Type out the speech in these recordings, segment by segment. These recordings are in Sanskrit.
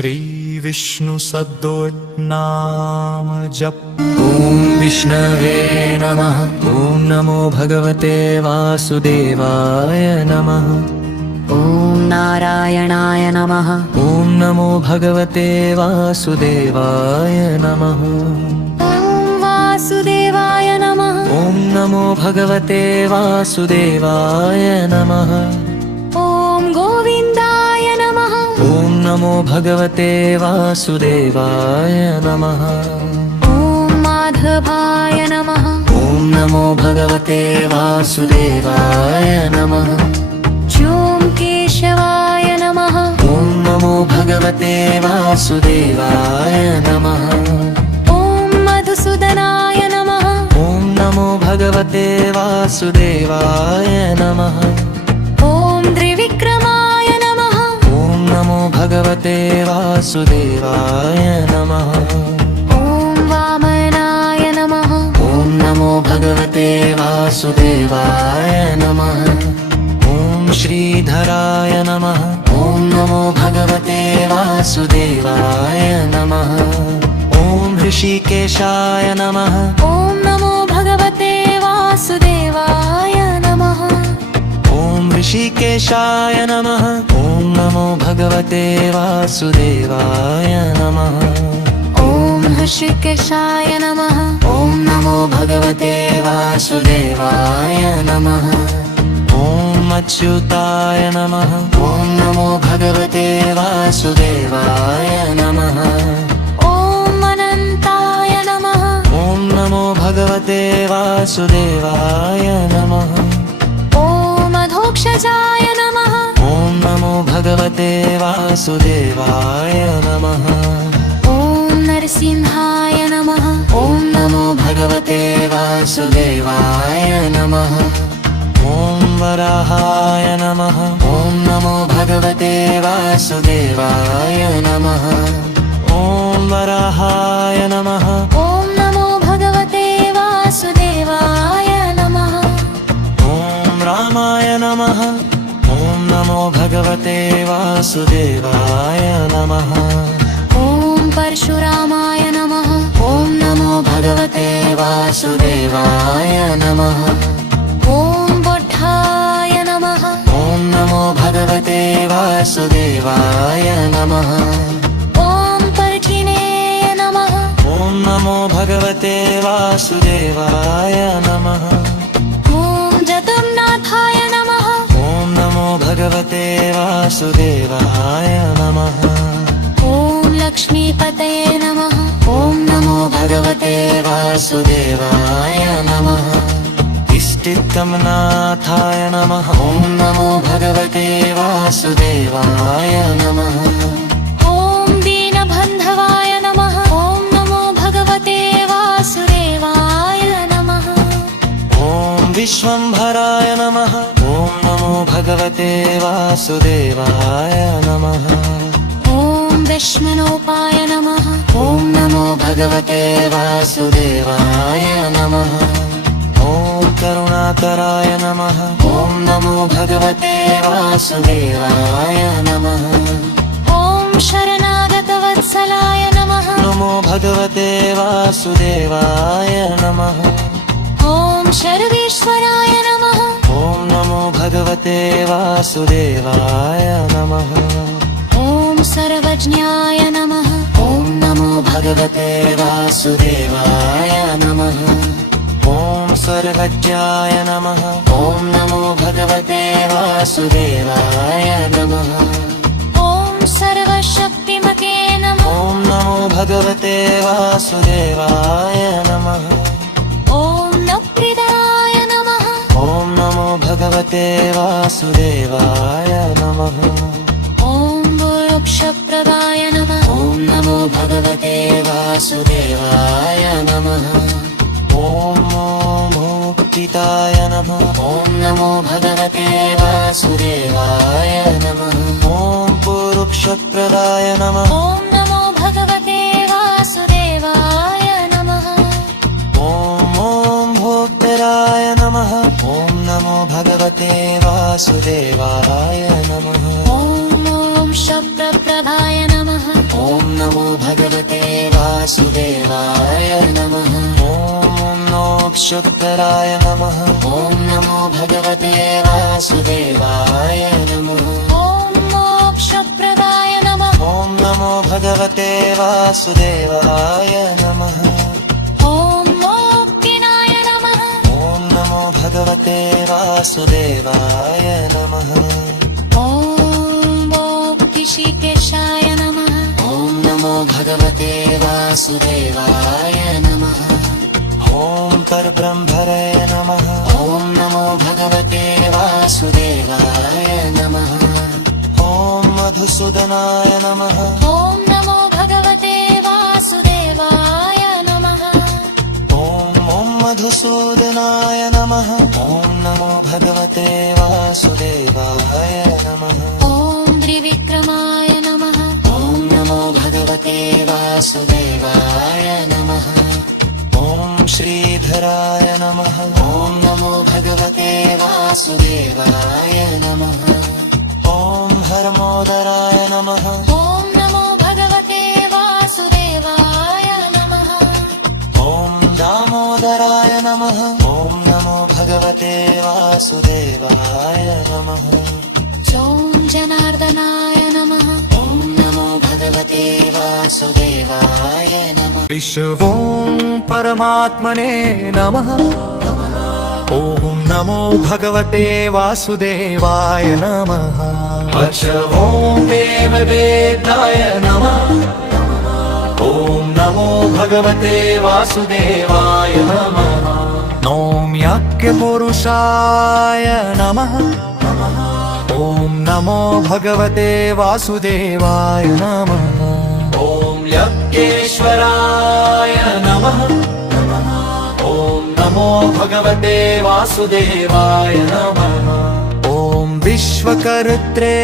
श्री विष्णु सद्गोनाम जप। ओम विष्णवे नमः। ओम नमो भगवते वासुदेवाय नमः। ओम नारायणाय नमः। ओम नमो भगवते वासुदेवाय नमः। ओम वासुदेवाय नमः। ओम नमो भगवते वासुदेवाय नमः। ओम गोविन्दाय नमः। ओम नमो भगवते वासुदेवाय नमः। ओम माधवाय नमः। ओम नमो भगवते वासुदेवाय नमः। ओम केशवाय नमः। ओम नमो भगवते वासुदेवाय नमः। ओम मधुसूदनाय नमः। ओम नमो भगवते वासुदेवाय नमः। ओम त्रिविक्रमाय नमः। ओम नमो भगवते वासुदेवाय नमः। ओम वामनाय नमः। ओम नमो भगवते वासुदेवाय नमः। ओम श्रीधराय नमः। ओम नमो भगवते वासुदेवाय नमः। ओम ऋषिकेशाय नमः। ओम नमो भगवते वासुदेवाय नमः। ओम ऋषिकेशाय नमः। ओम नमो भगवते वासुदेवाय नमः। ओम ऋषिकेशाय नमः। ओम नमो भगवते वासुदेवाय नमः। ओम अच्युताय नमः। ओम नमो भगवते वासुदेवाय नमः। ओम अनंताय नमः। ओम नमो भगवते वासुदेवाय नमः। ओम अधोक्षजाय नमः। ओम नमो भगवते वासुदेवाय नमः। ओम नरसिंहाय नमः। ओम नमो भगवते वासुदेवाय नमः। ओम वराहाय नमः। ओम नमो भगवते वासुदेवाय नमः। ओम वराहाय नमः। ओम नमो भगवते वासुदेवाय नमः। ओम रामाय नमः। ओम नमो भगवते वासुदेवाय नमः। ओम परशुरामाय नमः। ओम नमो भगवते वासुदेवाय नमः। ओम बुद्धाय नमः। ओम नमो भगवते वासुदेवाय नमः। ओम पर्जिनेय नमः। ओम नमो भगवते वासुदेवाय नमः। ओम जगन्नाथाय नमः। ओम नमो भगवते वासुदेवाय नमः। ओम लक्ष्मीपतये नमः। ओम नमो भगवते वासुदेवाय नमः। इष्टितमनाथाय नमः। ओम नमो भगवते वासुदेवाय नमः। ओम दीनबन्धवाय नमः। ओम नमो भगवते वासुदेवाय नमः। ओम विश्वम्भराय नमः। ओम नमो भगवते वासुदेवाय नमः। ओम वैष्णवोपाय नमः। ओम नमो भगवते वासुदेवाय नमः। ओम करुणाकराय नमः। ओम नमो भगवते वासुदेवाय नमः। ओम शरणागतवत्सलाय नमः। नमो भगवते वासुदेवाय नमः। ओम सर्वेश्वराय नमः। ओम नमो भगवते वासुदेवाय नमः। ओम सर्वज्ञाय नमः। ओम नमो भगवते वासुदेवाय नमः। ओम सर्वज्ञाय नमः। ओम नमो भगवते वासुदेवाय नमः। ओम सर्वशक्तिमते नमः। ओम नमो भगवते वासुदेवाय नमः। ओम नवकृताय नमः। ओम नमो भगवते वासुदेवाय नमः। ओम मोक्षप्रदाय नमः। ओम नमो भगवते वासुदेवाय नमः। ओम मुक्तिदाय नमः। ओम नमो भगवते वासुदेवाय नमः। ओम पुरुषप्रदाय नमः। ओम नमो भगवते वासुदेवाय नमः। ओम भोक्तराय नमः। ओम नमो भगवते वासुदेवाय नमः। ओम शब्दप्रदाय नमः। ॐ नमो भगवते वासुदेवाय नमः ॐ नोऽक्षुत्तराय नमः ॐ नमो भगवते वासुदेवाय नमः ॐ मोक्षप्रदाय नमः ॐ नमो भगवते वासुदेवाय नमः ॐ मोक्तिनाय नमः ॐ नमो भगवते वासुदेवाय नमः ॐ मोक्तिशिकेशाय नमः ॐ नमो भगवते वासुदेवाय नमः ॐ परब्रह्मणे नमः ॐ नमो भगवते वासुदेवाय नमः ॐ मधुसूदनाय नमः ॐ नमो भगवते वासुदेवाय नमः ॐ मधुसूदनाय नमः ॐ नमो भगवते वासुदेवाय नमः ॐ त्रिविक्रमाय नमः ॐ नमो भगवते वासुदेवाय नमः ॐ श्रीधराय नमः ॐ नमो भगवते वासुदेवाय नमः ॐ हरमोदराय नमः ॐ नमो भगवते वासुदेवाय नमः ॐ दामोदराय नमः ॐ नमो भगवते वासुदेवाय नमः ॐ जनार्दनाय नमः ॐ नमो भगवते वासुदेवाय नमः विश्वों परमात्मने नमः ॐ नमो भगवते वासुदेवाय नमः ॐ देववेदाय नमः ॐ नमो भगवते वासुदेवाय नमः ॐ याज्ञपुरुषाय नमः ॐ नमो भगवते वासुदेवाय नमः ॐ यज्ञेश्वराय नमः ॐ नमो भगवते वासुदेवाय नमः ॐ विश्वकर्त्रे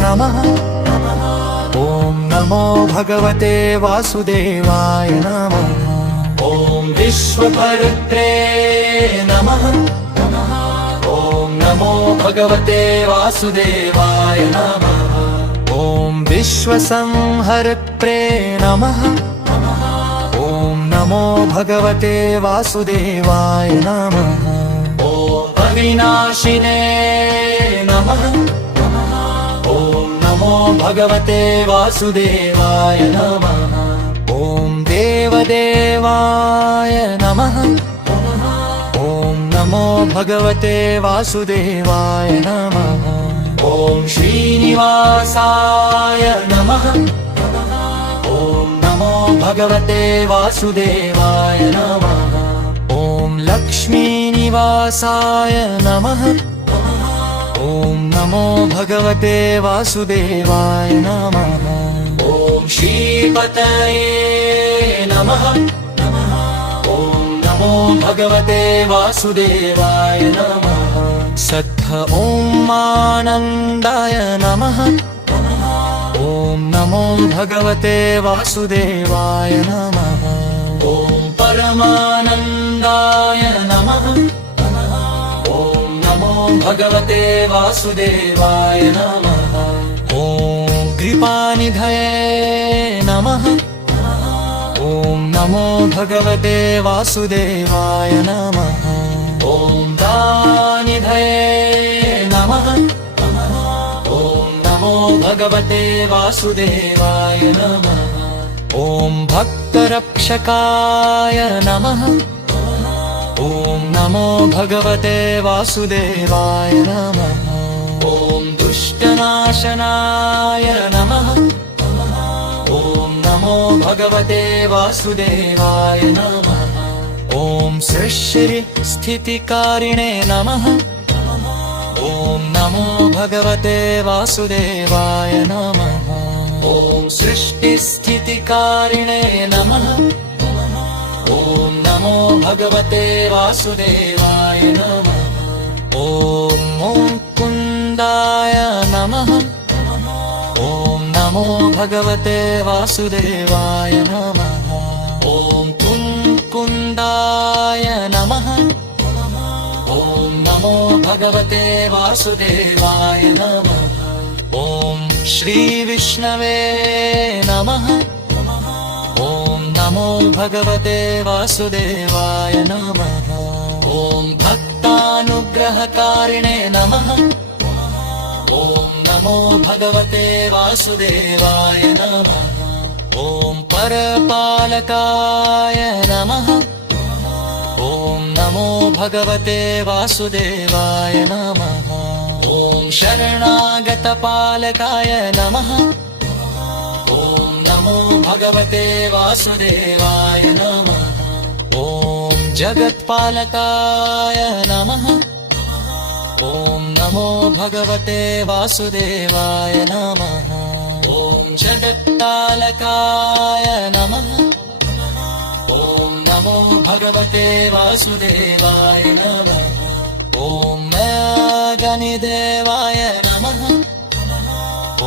नमः ॐ नमो भगवते वासुदेवाय नमः ॐ विश्वकर्त्रे नमः ॐ नमो भगवते वासुदेवाय नमः ॐ विश्वसंहर्त्रे नमः ॐ नमो भगवते वासुदेवाय नमः ॐ अविनाशिने नमः ॐ नमो भगवते वासुदेवाय नमः ॐ देवदेवाय नमः ॐ नमो भगवते वासुदेवाय नमः ॐ श्रीनिवासाय नमः ॐ नमो भगवते वासुदेवाय नमः ॐ लक्ष्मीनिवासाय नमः ॐ नमो भगवते वासुदेवाय नमः ॐ श्रीपतये नमः ॐ नमो भगवते वासुदेवाय नमः सत्थ ॐ आनन्दाय नमः ॐ नमो भगवते वासुदेवाय नमः ॐ परमानन्दाय नमः ॐ नमो भगवते वासुदेवाय नमः ॐ कृपानिधये नमः ॐ नमो भगवते वासुदेवाय नमः ॐ दानिधये नमः ॐ नमो भगवते वासुदेवाय नमः ॐ भक्तरक्षकाय नमः ॐ नमो भगवते वासुदेवाय नमः ॐ दुष्टनाशनाय नमः ॐ नमो भगवते वासुदेवाय नमः ॐ सृष्टिस्थितिकारिणे नमः ॐ नमो भगवते वासुदेवाय नमः ॐ सृष्टिस्थितिकारिणे नमः ॐ नमो भगवते वासुदेवाय नमः ॐ मुकुन्दाय नमः ॐ नमो भगवते वासुदेवाय नमः ॐ कुन्दाय नमः ॐ नमो भगवते वासुदेवाय नमः ॐ श्रीविष्णवे नमः भगवते वासुदेवाय नमः ॐ भक्तानुग्रहकारिणे नमः ॐ नमो भगवते वासुदेवाय नमः ॐ परपालकाय नमः ॐ नमो भगवते वासुदेवाय नमः ॐ शरणागतपालकाय नमः ॐ नमो भगवते वासुदेवाय नमः ॐ जगत्पालकाय नमः ॐ नमो भगवते वासुदेवाय नमः ॐ जगत्पालकाय नमः ॐ नमो भगवते वासुदेवाय नमः ॐ मेघनिदेवाय नमः ॐ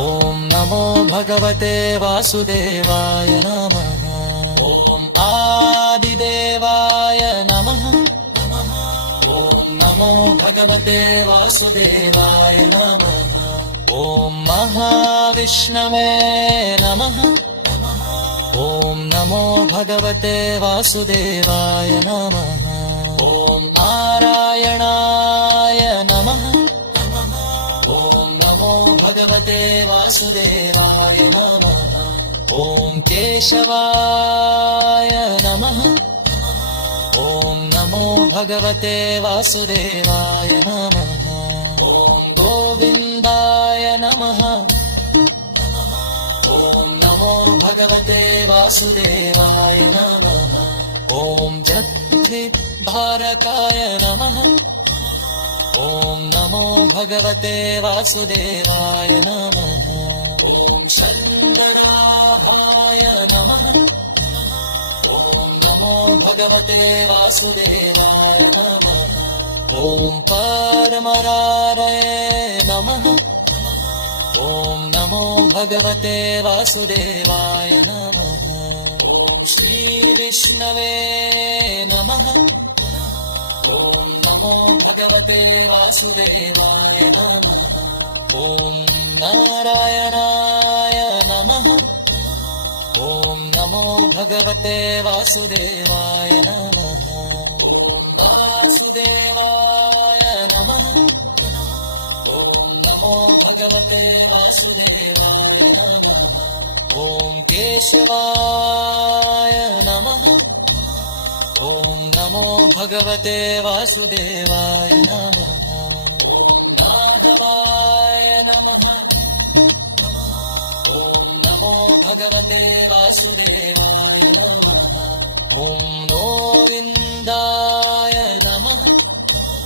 नमो भगवते वासुदेवाय नमः ॐ आदिदेवाय नमः ॐ नमो भगवते वासुदेवाय नमः ॐ महाविष्णवे नमः ॐ नमो भगवते वासुदेवाय नमः ॐ नारायणाय नमः ॐ नमो भगवते वासुदेवाय नमः ॐ केशवाय नमः ॐ नमो भगवते वासुदेवाय नमः ॐ गोविन्दाय नमः ॐ नमो भगवते वासुदेवाय नमः ॐ जगद्धारकाय नमः ॐ नमो भगवते वासुदेवाय नमः ॐ शन्दराहाय नमः ॐ नमो भगवते वासुदेवाय नमः ॐ परमरारये नमः ॐ नमो भगवते वासुदेवाय नमः ॐ श्रीविष्णवे नमः ॐ नमो भगवते वासुदेवाय नमः ॐ नारायणाय नमः ॐ नमो भगवते वासुदेवाय नमः ॐ वासुदेवाय नमः ॐ नमो भगवते वासुदेवाय नमः ॐ केशवाय नमः ॐ नमो भगवते वासुदेवाय नमः ॐ माधवाय नमः ॐ नमो भगवते वासुदेवाय नमः ॐ